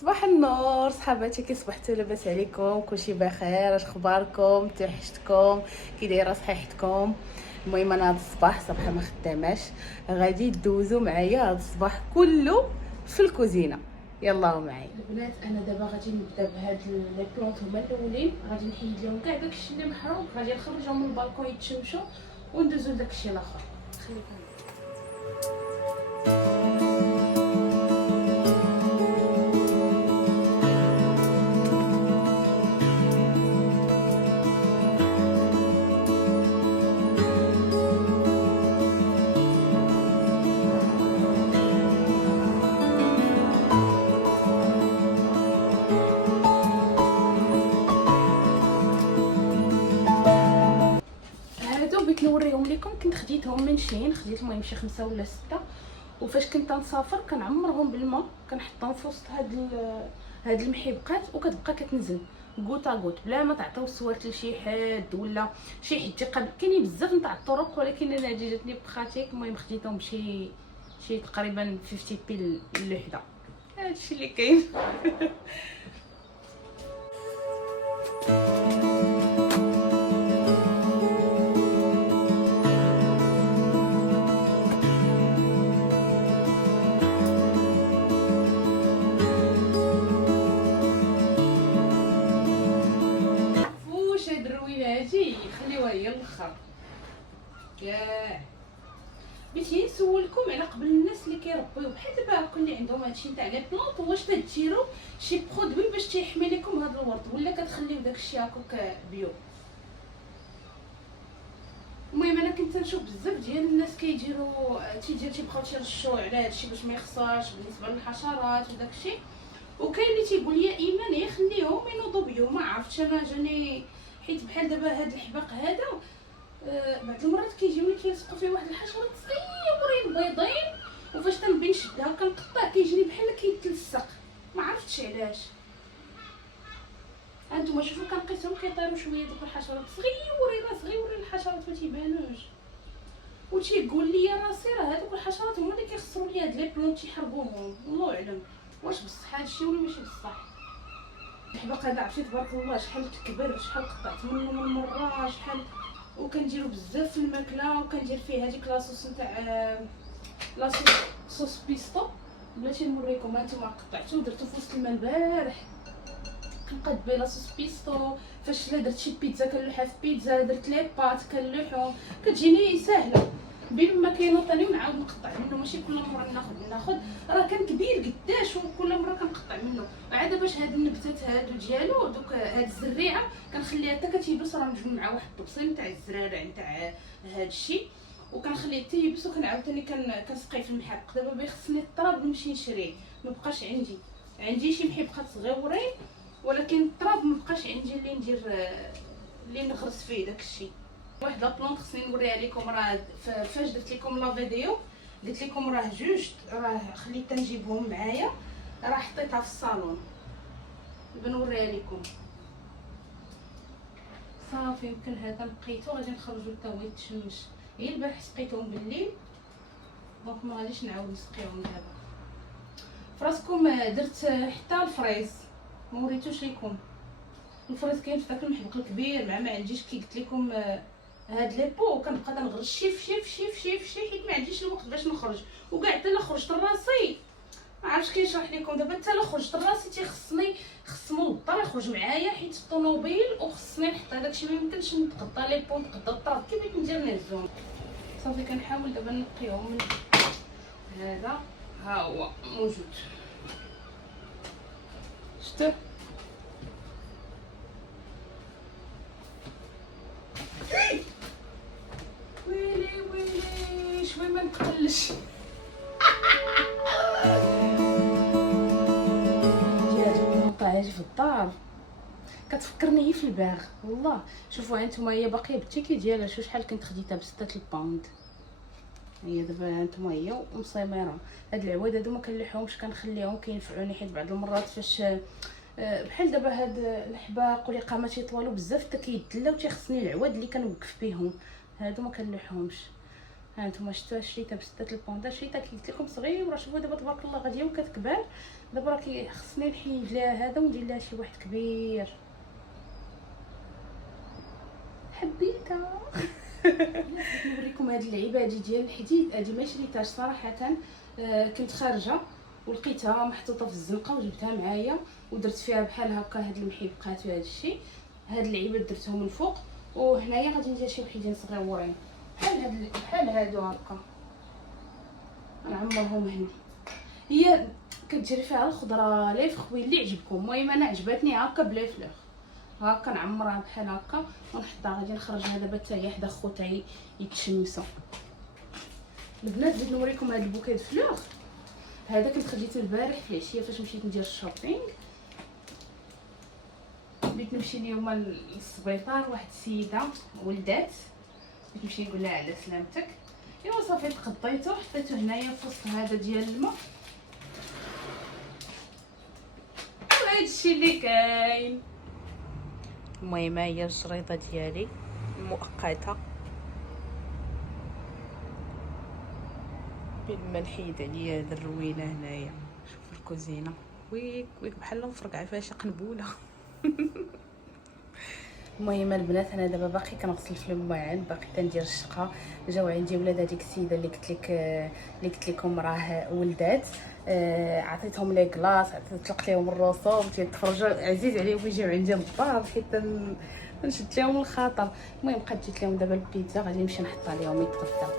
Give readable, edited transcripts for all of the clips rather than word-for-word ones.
صباح النور صحباتي، كي صبحتوا؟ لاباس عليكم؟ كلشي بخير؟ اش اخباركم؟ توحشتكم؟ كي دايره صحيحتكم؟ المهم انا هذا الصباح صباح ما خداماش، غادي دوزو معايا هذا الصباح كله في الكوزينه. يلا معايا البنات. انا دابا غادي نبدا بهاد لي بلونط هما الاولين، غادي نحيد لهم كاع داكشي اللي محروق، غادي نخرجهم من البالكون يتشمشوا وندوزو لداكشي الاخر. خليكم هادو بغيت نوريهم لكم. كنت خديتهم من شين، خديت المهم شي 5 ولا 6، وفاش كنت نسافر كنعمرهم بالماء، كنحطهم في وسط هاد المحبقات وكتبقى كتنزل غوطا غوط بلا ما تعطيو الصوات لشي حد ولا شي حد تيقابل. كاينين بزاف نتاع الطرق، ولكن انا هادي جاتني بخاتيك. المهم خديتهم شي تقريبا 50 بيل الوحده. هادشي اللي كاين. فوش هاد الروينه هادي خليوها هي الاخر كاع. بغيت نسولكم على قبل الناس اللي كيربيو بحال دابا هاكا اللي عندهم هادشي نتاع لي بلونط، واش تديروا شي برودوي باش تيحمي لكم هاد الورد ولا كتخليو داكشي هكاك بيو؟ المهم انا كنت نشوف بزاف ديال الناس تيبقاو تيرشوا على هادشي باش ما يخسرش بالنسبه للحشرات وداكشي، وكاين اللي تيقول لي ايمان يا خليهم ينوضوا بيو. ما عرفتش انا، جاني حيت بحال دابا هاد الحباق هذا بعض المرات كيجيوني كيلصقوا فيه واحد الحشرات صغيورين بيضين، وفاش تنبغي نشدها كنقطع كيجيني بحال كيتلصق. ما عرفتش علاش. هانتوما شوفوا كنقيسهم كيطيروا شويه دوك الحشرات صغيورين الحشرات ما تيبانوش. وتيقول لي راسي راه هذوك الحشرات هما اللي كيخسروا لي هاد لي بلون تيحرقوهم. الله اعلم واش بصح هادشي ولا ماشي بصح. الحباق هذا عرفتي تبارك الله شحال تكبر، شحال قطعت منه من مره، شحال. وكنديرو بزاف في الماكله، وكندير فيه هذيك لاصوص نتاع لاصوص بيستو. بلاتي نوريكم، هانتوما قطعتو درتو في وسط الماء البارح، كنقاد بيه لاصوص بيستو. فاش لا درت شي بيتزا كنلوحها في بيتزا، درت لي بات كنلوحهم، كتجيني ساهله. بين ما كينوطني ونعاود نقطع منه، ماشي كل مره ناخذ راه كان كبير قداش وكل مره كنقطع منه. عاد باش هاد النبتات هادو ديالو دوك هاد الزريعه كنخليها حتى كتيبس، راه مجموعه واحد الطبسيل نتاع الزرارع نتاع هاد الشيء، وكنخليه حتى يبس، وكنعاود ثاني كنسقيه في المحرق. دابا بيخصني الطراب نمشي نشريه، مبقاش عندي شي محبقات صغيورين، ولكن التراب مبقاش عندي اللي ندير اللي نغرس فيه داكشي. واحد لابلونط خصني نوريها لكم، راه فاش درت لكم لا فيديو قلت لكم راه جوج، راه خليت نجيبهم معايا، راه حطيتها في الصالون. بنوريها لكم صافي. يمكن هذا لقيتو غادي نخرجو حتى هو يتشمش. هي البارح سقيتهم بالليل، دونك ما غاديش نعاود نسقيهم دابا. فراسكم درت حتى الفريز، ما وريتوش لكم. الفريز كاين في داك المحبق الكبير، مع ما عنديش كي قلت لكم هاد لي بو، كنبقى تنغرس شي حيت ما عنديش الوقت باش نخرج. وكاع حتى لا خرجت لراسي ما عرفتش كيشرح لكم دابا، حتى لا خرجت لراسي خص موضر يخرج معايا حيت في الطوموبيل، وخصني نحط هداكشي. ما يمكنش نتغطى لي بو نتغطى الطراب كي بغيت ندير نهزهم. صافي كنحاول دابا نقيهم من هذا. ها هو موجود، شفتوه؟ ويلي شوي ما نتقلش. هاجي في الدار كتفكرني هي في الباغ والله. شوفوا هانتوما هي باقيه بالتيكي ديالها، شوف شحال كنت خديتها ب6 الباوند. هي دابا هانتوما هي ومسيمره. هاد العواد هادو ما كنلوحهمش، كنخليهم كينفعوني، حيت بعض المرات فاش بحال دابا هاد الحباق واللي قامات يطولوا بزاف حتى كيدلاو، تيخصني العواد اللي كنوقف بهم. هادو ما كنلوحهمش. ها نتوما شفتوها شريتها بستة البوندا، شريتها كي قلت لكم صغيره. شوفوا دابا تبارك الله غاديه وكتكبر. دابا راه خصني نحيد لها هذا وندير لها شي واحد كبير. حبيتها. نوريكم هاد اللعيبه هادي ديال الحديد. هادي ما شريتهاش صراحه، كنت خارجه ولقيتها محطوطه في الزنقه وجبتها معايا ودرت فيها بحال هكا هاد المحيبقات وهذا الشيء. هاد اللعيبات درتهم من فوق، وهنايا غادي ندير شي وحيدين صغيورين بحال هادو هكا نعمرهم هنا. هي كتجري فيها الخضره لي فخوي اللي عجبكم. المهم انا عجبتني هكا بلا فلوغ، هكا نعمرها بحال هكا ونحطها. غادي نخرجها دابا حتى هي حدا خوتها يتشمسوا. البنات زيد نوريكم هاد البوكيه د فلوغ. هذا كنت خديته البارح في العشيه فاش مشيت ندير الشوبينغ. بغيت نمشي اليوم للسبيطار، واحد السيده ولدات، بغيت نمشي نقول لها على سلامتك. ايوا صافي تغطيته حطيته هنايا في وسط هذا ديال الماء. وهذا الشيء اللي كاين. المهم هي الشريطه ديالي المؤقته بالما نحيد عليا هاد الروينه هنايا. شوفوا الكوزينه ويك بحال مفرقعه فيها شي قنبوله. المهم البنات انا دابا باقي كنغسل في الماعن، باقي تندير الشقه. جاو عندي ولاد هذيك السيده اللي قلت لكم راه ولدات، عطيتهم لي كلاص، طلقت لهم الرسوم تيتفرجوا. عزيز عليهم يجيو عندي للدار حيت نشد لهم الخاطر. المهم بقيت جيت لهم دابا البيتزا غادي نمشي نحطها لهم يتغداو.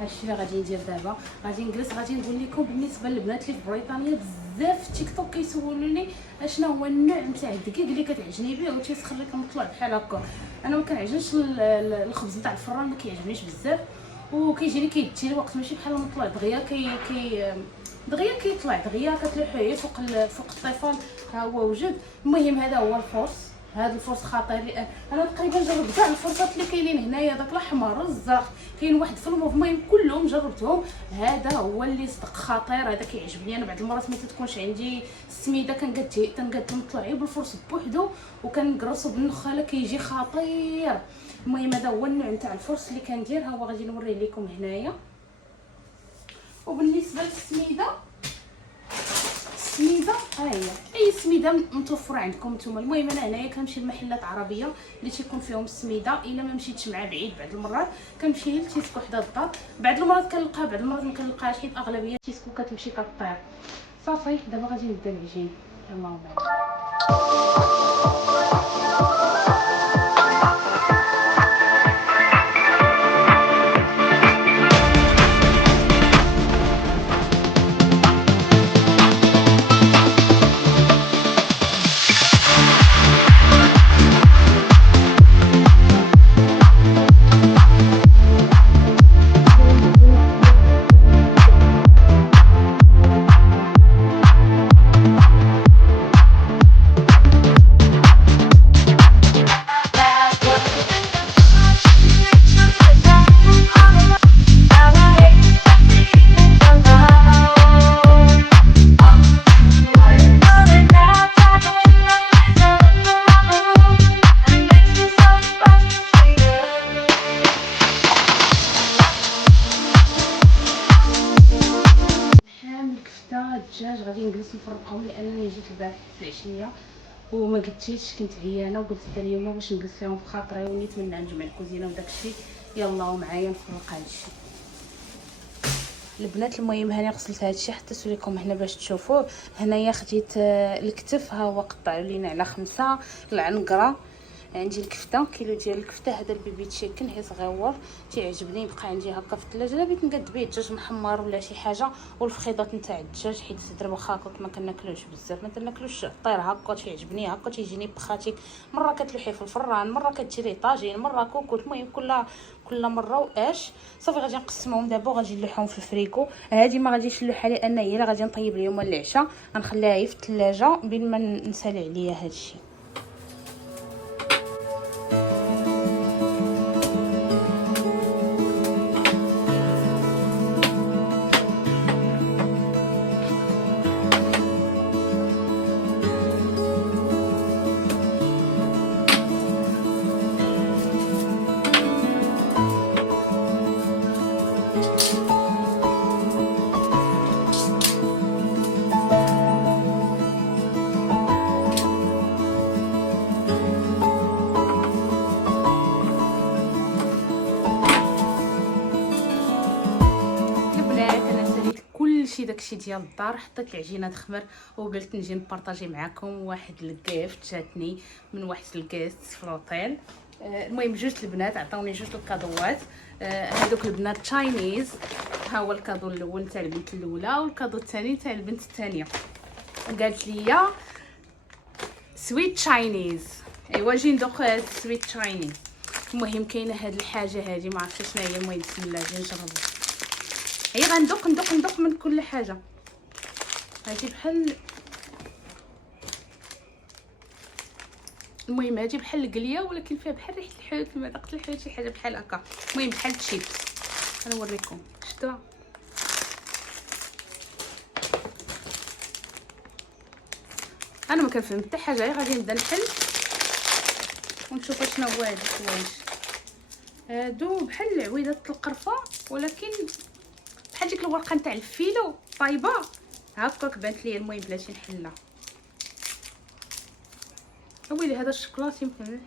هادشي اللي غادي ندير دابا. غادي نجلس غادي نقول لكم بالنسبه للبنات اللي في بريطانيا بزاف في تيك توك كيسولوني اشنا هو النوع نتاع الدقيق اللي كتعجني به وتيسخر لك المطلوع بحال هكا. انا ما كنعجنش الخبز تاع الفران، ما كيعجبنيش بزاف وكيجيني كيدي الوقت ماشي بحال المطلوع دغيا دغيا كيطلع دغيا كتلوحو هي فوق الطيفال. ها هو وجد. المهم هذا هو الفورس. هذا الفرص خطير. انا تقريبا جربت كاع الفرصات اللي كاينين هنايا، داك الاحمر الزرق كاين واحد في المهم كلهم جربتهم. هذا هو اللي صدق خطير، هذا كيعجبني. انا بعض المرات ما تكونش عندي السميده كنقاد المطلوعي بالفرص بوحدو وكنقرصو بالنخاله كيجي خطير. المهم هذا هو النوع نتاع الفرص اللي كندير. ها هو غادي نوريه لكم هنايا. وبالنسبه للسميده ها هي اي سميده متوفره عندكم نتوما. المهم انا هنايا كنمشي لمحلات عربيه اللي تيكون فيهم السميده. الا ما مشيتش مع بعيد بعض المرات كنمشي لتيسكو حدا الدار. بعض المرات كنلقاها بعض المرات ما كنلقاهاش حيت اغلبيه تيسكو كتمشي كطير. صافي دابا غادي نبدا العجين. يلاه بعد الدجاج غادي نجلس نفرقهم لانني جيت البارح في العشيه وما قلتيش كنت عيانه وقلت حتى اليوم باش نجلس لهم في خاطري ونتمنى نجمع الكوزينه وداكشي. يلا معايا نفرق هادشي البنات. المهم هاني غسلت هادشي حتى سوريكم هنا باش تشوفوه. هنايا خديت الكتف ها هو قطعوا لينا على 5 العنقره عندي الكفته، كيلو ديال الكفته. هذا البيبي تشيكن هي صغيور تيعجبني، بقى عندي هكا في الثلاجه. لا بغيت نقاد بيه دجاج محمر ولا شي حاجه، والفخيضات نتاع الدجاج حيت صدر واخا هكاك ما كناكلوش بزاف، ما كناكلوش طير هكا تيعجبني هكا تيجيني بخاتيك. مره كتلوحيه في الفران، مره كديريه طاجين، مره كوكوط. المهم كل مره واش صافي. غادي نقسمهم دابا وغادي نلوحهم في الفريكو. هذه ما غاديش نلوحها لان هي اللي غادي نطيب اليوم العشاء، غنخليها هي في الثلاجه بين ما نسالي عليا هادشي. كلشي داكشي ديال الدار، حطيت العجينه تخمر وقلت نجي نبارطاجي معكم واحد الكيفت جاتني من واحد الكيست في الوطيل. المهم جوج البنات عطاوني جوج الكادوات. هذوك البنات تشاينيز. ها هو الكادو الاول تاع البنت الاولى والكادو الثاني تاع البنت الثانيه. قالت لي سويت تشاينيز. ايوا جي ندوق سويت تشاينيز. المهم كاينه هاد الحاجه هادي ما عرفتش شنو هي. المهم بسم الله نجي نجربها. هي غندوق من كل حاجه. هادي بحال المهم هادي بحال القليه ولكن فيها بحال ريحه الحوت، مذاقه الحوت شي حاجه بحال هكا. المهم بحال الشيبس. غنوريكم شفتوها. انا ما كنفهم حتى حاجه. غادي نبدا نحل ونشوف شنو هو هاد الحوايج. هادو بحال العويدات القرفه ولكن بحال ديك الورقه نتاع الفيلو طايبه هكاك بانت لي. المهم بلاتي نحلها. ويلي هذا الشكلاط يمكن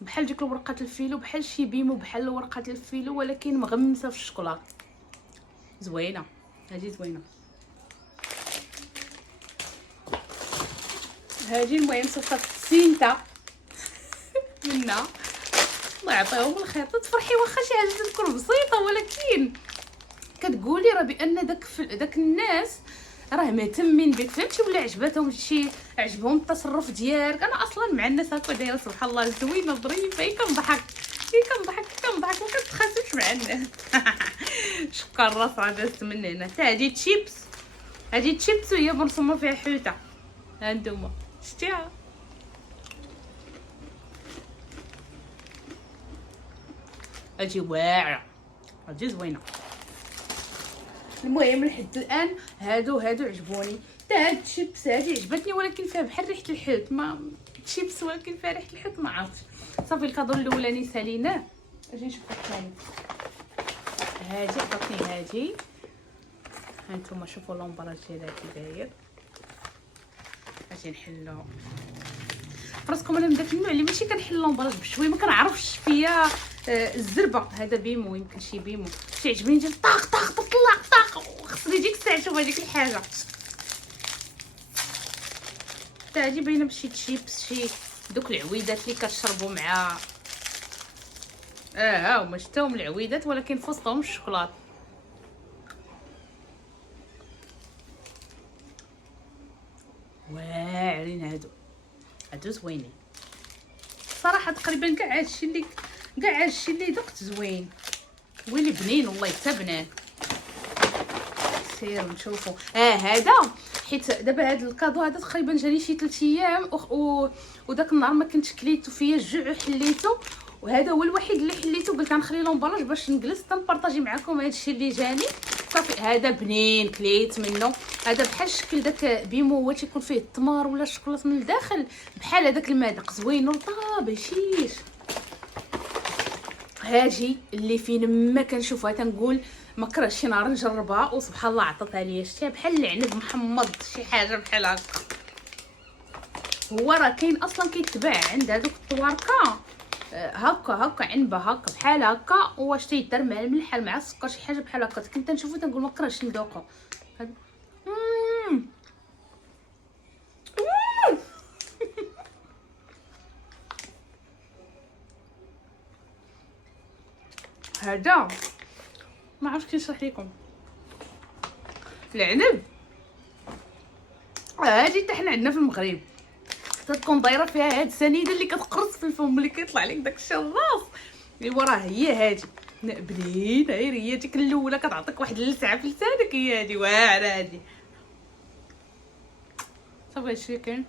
بحال ديك ورقه الفيلو، بحال شي بيمو بحال ورقه الفيلو ولكن مغمسه في الشكلاط. زوينه هذه زوينه. هذه المهم صفات سينتا منا الله يعطيهم الخير. تفرحي واخا شي حاجه تكون بسيطه ولكن كتقولي راه بان داك الناس راه مهتمين بك، فهمتي؟ ولا عجباتهم شي، عجبهم التصرف ديالك. انا اصلا مع الناس هكا دايره سبحان الله زوينه ظريفه. هي كنضحك ما كنتخاسمش مع الناس. شكر راس عدست من هنا. حتى هذه تشيبس وهي مرسومه فيها حوته. ها انتما شتيها. اجي واعره اجي زوينه. المهم لحد الان هادو عجبوني. حتى هاد الشيبس هادي عجبتني ولكن فيها بحال ريحه الحوت. ما تشيبس ولكن فيها ريحه الحوت ما عرفتش. صافي الكادو الاولاني ساليناه. اجي نشوف الثاني. هادي عطاتني هادي. هانتوما شوفوا لومبراج ديالها كي داير. اجي نحلو فراسكم. انا من داك النوع اللي ماشي كنحل لومبراج بشوي، ما كنعرفش فيا الزربه. هذا بيمو يمكن شي بيمو تعجبني ديال طاق تطلع طاق. خصني ديك الساعه نشوف هذيك الحاجه. حتى هادي باينه بشي تشيبس، شي دوك العويدات اللي كتشربوا مع ها هما شتاهم العويدات ولكن في وسطهم الشوكولاط. واعرين هادو زوينين صراحه. تقريبا كاع هادشي اللي ذقت زوين. ويلي بنين والله حتى بنان. سير نشوفوا. هذا حيت دابا هذا الكادو هذا تقريبا جاني شي 3 ايام وداك النهار ما كنتش كليتو فيا الجوع وحليته، وهذا هو الوحيد اللي حليته. قلت غنخلي لومبالاج باش نجلس تنبارطاجي معكم هذا الشيء اللي جاني. صافي هذا بنين كليت منه. هذا بحال شكل داك بيمو هو تيكون فيه التمر ولا الشوكولاط من الداخل بحال هذاك المذاق زوين ورطاب هشيش. هاجي اللي فين ما كنشوفها تنقول ما كرهتش شي نهار نجربها وسبحان الله عطاتها ليا. شتيها بحال العنب محمض شي حاجه بحال هكا. هو راه كاين اصلا كيتباع عند هذوك الطواركه هكا عنبه هكا بحال هكا. واش تيدار مع الملح مع السكر شي حاجه بحال هكا. كنت نشوفو تنقول ما كرهتش ندوقو. هذا ما عرفتش كيف نشرح لكم. العنب هادي حتى حنا عندنا في المغرب تتكون دايره فيها هاد السنيده اللي كتقرص في الفم، اللي كيطلع لك داكشي الراس. ايوا راه هي هادي بنين، غير هي ديك الاولى كتعطيك واحد اللسعه في لسانك، هي هادي واعره هادي. صافي هادشي كاين،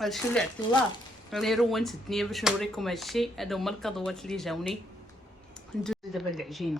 هادشي اللي عطا الله. راني رونت الدنيا باش نوريكم هادشي. هادو هما الكادوات اللي جاوني. ندوز دابا للعجينه.